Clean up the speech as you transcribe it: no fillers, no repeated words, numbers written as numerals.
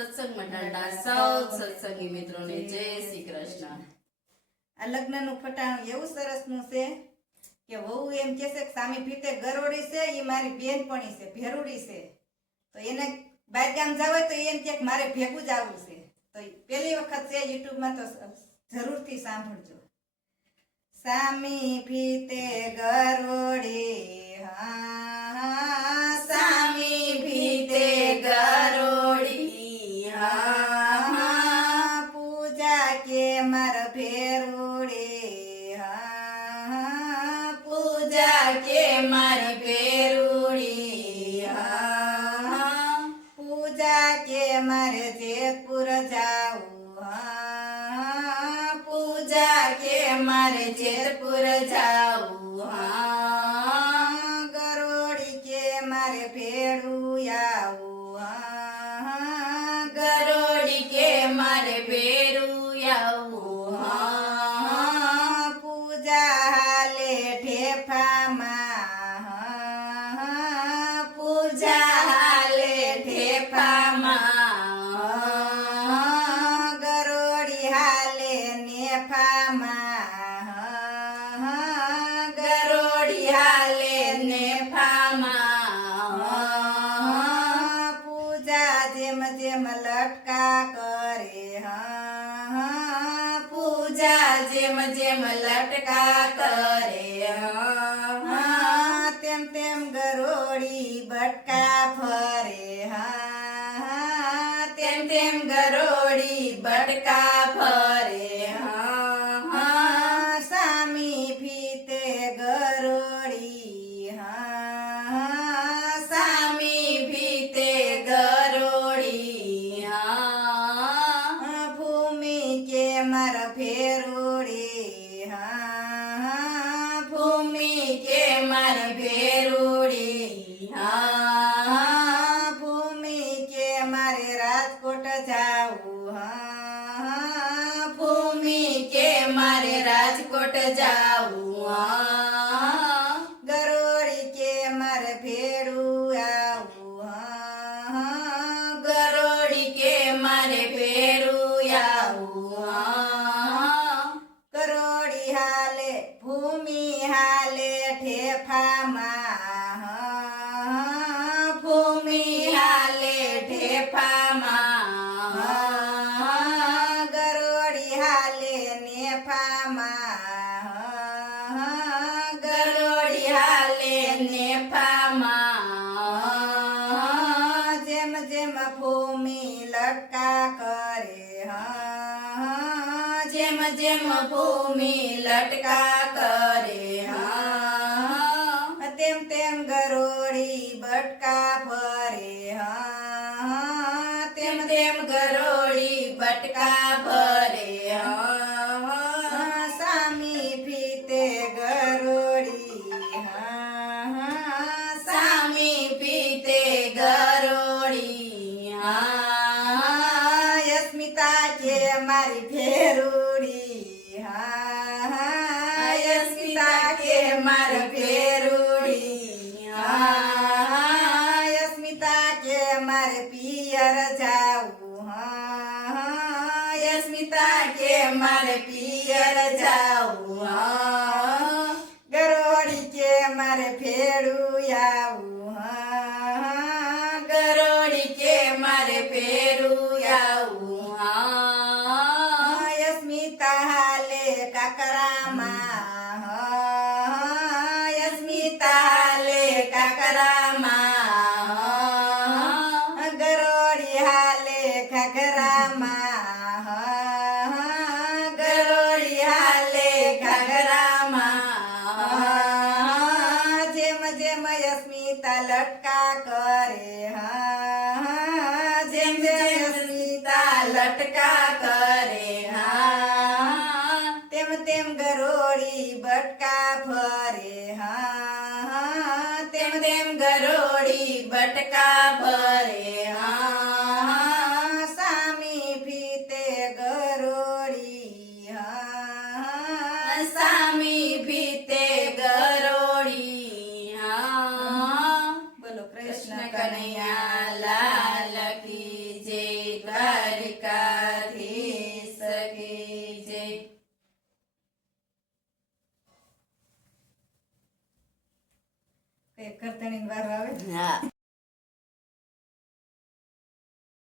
સત્સંગમાં ઢાળના સૌ સત્સંગી મિત્રોને જય શ્રી કૃષ્ણ। આ લગ્નનું ફટાણું એવું સરસનું છે કે વહુ એમ કહે છે કે સામી ભીતે ગરોડી છે, એ મારી બેનપણી છે, ભેરુડી છે, તો એને બારગામ જાવ તો એમ કે મારે ભેગું જ આવવું છે। તો પહેલી વખત છે યુટ્યુબમાં, તો જરૂરથી સાંભળજો। સામી ભીતે ગરોડી, હા સામી ભીતે ગરોડી, હા પૂજા કે માર ભેરુડી, હા પૂજા કે મારી ભેરુડી, હા પૂજા કે મારે જેતપુર જાવું, હા પૂજા કે મારે જેતપુર જાવું, હા ગરોડી કે મારે ભેળું આવું, હા ગરોડી કે મારે ભેરું આવું, હા પૂજા હાલે ઠેફામાં, હા પૂજા હાલે ઠેફામાં, ગરોડી હાલે નેફામાં, ગરોડી હાલે નેફામાં, પૂજા જેમ જેમ લટકા કરે, હા પૂજા જેમ જેમ લટકા કરે, તેમ તેમ ગરોડી બટકા ફરે, હા તેમ તેમ ગરોડી બટકા ફરે, સામી ભીતે ગરોડી, હા સામી ભીતે ગરોડી, ભૂમિ કે માર ભેરુડી, હા ભૂમિ કે મારી ભેરુડી, ભૂમિ કે મારે રાજકોટ જાવું, હા ભૂમિ કે મારે રાજકોટ જાવું, ગરોડી કે મારે ભેળું આવું, ગરોડી કે મારે ભેરું આવું, ગરોડી હાલે ભૂમિ હાલે ઠેફામાં, ભૂમિ હાલે ઠેફામાં, ગરોડી હાલે નેફામાં, ગરોડી હાલે નેફામાં, જેમ જેમ ભૂમિ લટકા કરે, જેમ જેમ ભૂમિ લટકા કરે, તેમ તેમ ગરોડી બટકા ફરે, તેમ તેમ ગરોડી બટકા ભરે, સામી ભીતે ગરોડી, સામી ભીતે ગરોડી, યસ્મિતા કે મારી ભેરુડી, યસ્મિતા કે મારી ભેરુડી, યસ્મિતા કે મારે પિયર જાવું, યસ્મિતા કે મારે પિયર જાવું, ગરોડી કે મારે ભેળું આવું, ગરોડી કે મારે ભેરું આવું, યસ્મિતા હાલે કાકરામાં, યસ્મિતા હાલે કાકરામાં, ગરોડી હાલે ઘઘરામાં, ગરોડી હાલે ઘાઘરામાં, જેમ જેમ યસ્મિતા લટકા કરે, જેમ જેમ યસ્મિતા લટકા કરે, તેમ તેમ ગરોડી બટકા ફરે, તેમ તેમ ગરોડી બટકા ભરે, સામી ભીતે ગરોડી, સામી ભીતે ગરોડી, બોલો કૃષ્ણ કનૈયા લાલ કી જય। તો એક કરતણીનો વારો આવે હા